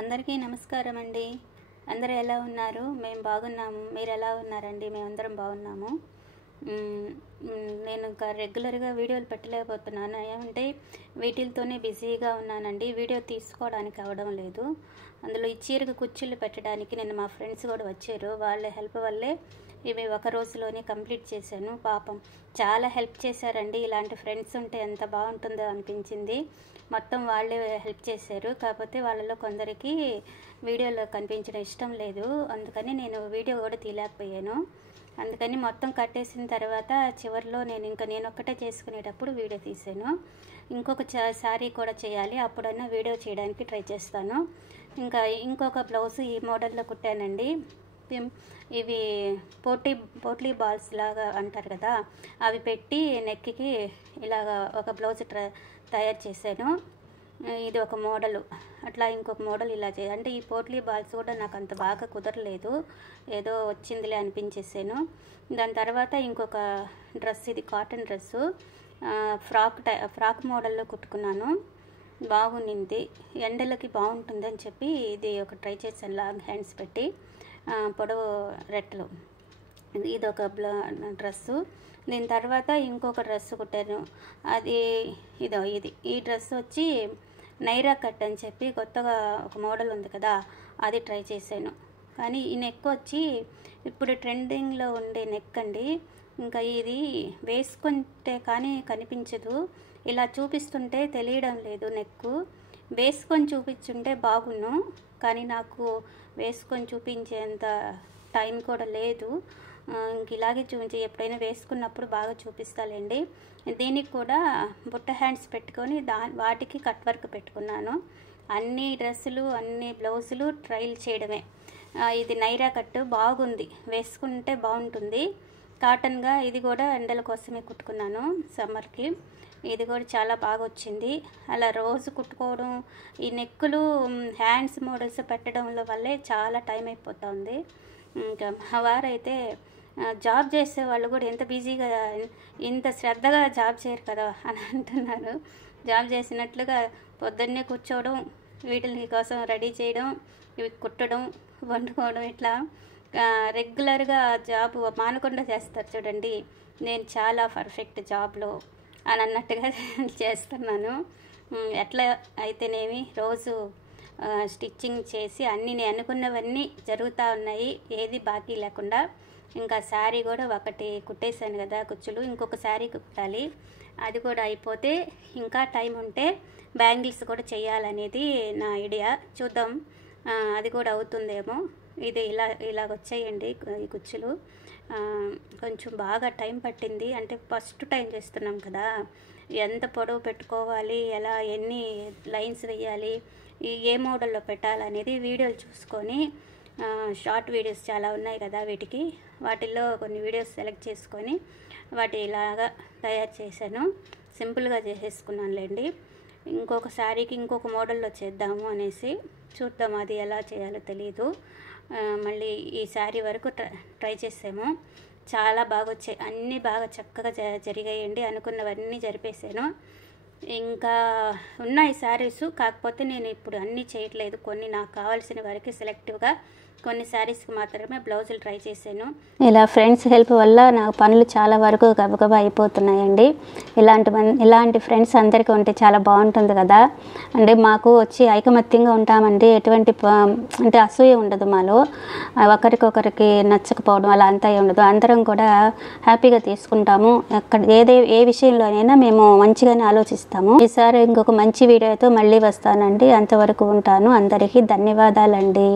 అందరికీ నమస్కారం అండి. అందరూ ఎలా ఉన్నారు? మేము బాగున్నాము. మీరు ఎలా ఉన్నారండి? మేమందరం బాగున్నాము. నేను ఇంకా రెగ్యులర్గా వీడియోలు పెట్టలేకపోతున్నాను. ఏమంటే వీటితోనే బిజీగా ఉన్నానండి. వీడియో తీసుకోవడానికి అవ్వడం లేదు. అందులో ఈ చీరకు కుర్చీలు పెట్టడానికి నిన్న మా ఫ్రెండ్స్ కూడా వచ్చారు. వాళ్ళ హెల్ప్ వల్లే ఇవి ఒక రోజులోనే కంప్లీట్ చేశాను. పాపం చాలా హెల్ప్ చేశారండి. ఇలాంటి ఫ్రెండ్స్ ఉంటే ఎంత బాగుంటుందో అనిపించింది. మొత్తం వాళ్ళే హెల్ప్ చేశారు. కాకపోతే వాళ్ళలో కొందరికి వీడియోలో కనిపించడం ఇష్టం లేదు. అందుకని నేను వీడియో కూడా తీయలేకపోయాను. అందుకని మొత్తం కట్టేసిన తర్వాత చివరిలో నేను ఒక్కటే చేసుకునేటప్పుడు వీడియో తీసాను. ఇంకొక సారీ కూడా చేయాలి. అప్పుడన్నా వీడియో చేయడానికి ట్రై చేస్తాను. ఇంకొక బ్లౌజ్ ఈ మోడల్లో కుట్టానండి. ఇవి పోట్లీ బాల్స్ లాగా అంటారు కదా, అవి పెట్టి నెక్కి ఇలాగా ఒక బ్లౌజ్ తయారు చేశాను. ఇది ఒక మోడలు. అట్లా ఇంకొక మోడల్ ఇలా అంటే ఈ పోట్లీ బాల్స్ కూడా నాకు అంత బాగా కుదరలేదు. ఏదో వచ్చిందిలే అనిపించేసాను. దాని తర్వాత ఇంకొక డ్రెస్, ఇది కాటన్ డ్రెస్సు, ఫ్రాక్ మోడల్లో కుట్టుకున్నాను. బాగుంది. ఎండలకి బాగుంటుందని చెప్పి ఇది ఒక ట్రై చేశాను. లాంగ్ హ్యాండ్స్ పెట్టి పొడవు రెట్టలు. ఇది ఒక డ్రెస్సు. దీని తర్వాత ఇంకొక డ్రెస్ కుట్టాను. ఈ డ్రెస్ వచ్చి నైరా కట్ అని చెప్పి కొత్తగా ఒక మోడల్ ఉంది కదా, అది ట్రై చేశాను. కానీ ఈ నెక్ వచ్చి ఇప్పుడు ట్రెండింగ్లో ఉండే నెక్ అండి. ఇంకా ఇది వేసుకుంటే కానీ కనిపించదు. ఇలా చూపిస్తుంటే తెలియడం లేదు. నెక్ వేసుకొని చూపించుంటే బాగున్ను, కానీ నాకు వేసుకొని చూపించేంత టైం కూడా లేదు. ఇలాగే చూపించి ఎప్పుడైనా వేసుకున్నప్పుడు బాగా చూపిస్తాలేండి. దీనికి కూడా బుట్ట హ్యాండ్స్ పెట్టుకొని వాటికి కట్ వర్క్ పెట్టుకున్నాను. అన్ని డ్రెస్సులు అన్ని బ్లౌజులు ట్రైల్ చేయడమే. ఇది నైరా కట్ బాగుంది, వేసుకుంటే బాగుంటుంది. కాటన్గా ఇది కూడా ఎండల కోసమే కుట్టుకున్నాను సమ్మర్కి. ఇది కూడా చాలా బాగా వచ్చింది. అలా రోజు కుట్టుకోవడం, ఈ నెక్కులు హ్యాండ్స్ మోడల్స్ పెట్టడం వల్లే చాలా టైం అయిపోతుంది. ఇంకా మా వారైతే జాబ్ చేసే వాళ్ళు కూడా ఎంత బిజీగా ఇంత శ్రద్ధగా జాబ్ చేయరు కదా అని అంటున్నారు. జాబ్ చేసినట్లుగా పొద్దున్నే కూర్చోవడం, వీటిని కోసం రెడీ చేయడం, ఇవి కుట్టడం, వండుకోవడం, ఇట్లా రెగ్యులర్గా జాబ్ మానకుండా చేస్తారు చూడండి. నేను చాలా పర్ఫెక్ట్ జాబ్లో అని అన్నట్టుగా చేస్తున్నాను. ఎట్లా అయితేనేమి రోజు స్టిచ్చింగ్ చేసి అన్నీ నేను అనుకున్నవన్నీ జరుగుతూ ఉన్నాయి, ఏది బాకీ లేకుండా. ఇంకా శారీ కూడా ఒకటి కుట్టేశాను కదా కుచ్చులు, ఇంకొక శారీ కుట్టాలి. అది కూడా అయిపోతే ఇంకా టైం ఉంటే బ్యాంగిల్స్ కూడా చేయాలనేది నా ఐడియా. చూద్దాం, అది కూడా అవుతుందేమో. ఇది ఇలాగ వచ్చాయండి ఈ కుచ్చులు. కొంచెం బాగా టైం పట్టింది. అంటే ఫస్ట్ టైం చేస్తున్నాం కదా, ఎంత పొడవు పెట్టుకోవాలి, ఎలా ఎన్ని లైన్స్ వేయాలి, ఏ మోడల్లో పెట్టాలనేది వీడియోలు చూసుకొని, షార్ట్ వీడియోస్ చాలా ఉన్నాయి కదా వాటిల్లో కొన్ని వీడియోస్ సెలెక్ట్ చేసుకొని వాటి ఇలాగా తయారు చేశాను. సింపుల్గా చేసేసుకున్నానులేండి. ఇంకొక శారీకి ఇంకొక మోడల్లో చేద్దాము అనేసి చూద్దాం. అది ఎలా చేయాలో తెలీదు. మళ్ళీ ఈ శారీ వరకు ట్రై చేసాము. చాలా బాగా వచ్చాయి. అన్నీ బాగా చక్కగా జరిగాయండి. అనుకున్నవన్నీ జరిపేశాను. ఇంకా ఉన్నాయి శారీస్. కాకపోతే నేను ఇప్పుడు అన్నీ చేయట్లేదు. కొన్ని నాకు కావాల్సిన వరకు సెలెక్టివ్గా కొన్ని శారీస్కి మాత్రమే బ్లౌజులు ట్రై చేశాను. ఇలా ఫ్రెండ్స్ హెల్ప్ వల్ల నాకు పనులు చాలా వరకు గబగబా అయిపోతున్నాయండి. ఇలాంటి ఫ్రెండ్స్ అందరికీ ఉంటే చాలా బాగుంటుంది కదా. అంటే మాకు వచ్చి ఐకమత్యంగా ఉంటామండి. ఎటువంటి అంటే అసూయ ఉండదు మాలో. ఒకరికొకరికి నచ్చకపోవడం అలా అంతా ఉండదు. అందరం కూడా హ్యాపీగా తీసుకుంటాము. ఏ విషయంలోనైనా మేము మంచిగానే ఆలోచిస్తాము. ఈసారి ఇంకొక మంచి వీడియోతో మళ్ళీ వస్తానండి. అంతవరకు ఉంటాను. అందరికీ ధన్యవాదాలండి.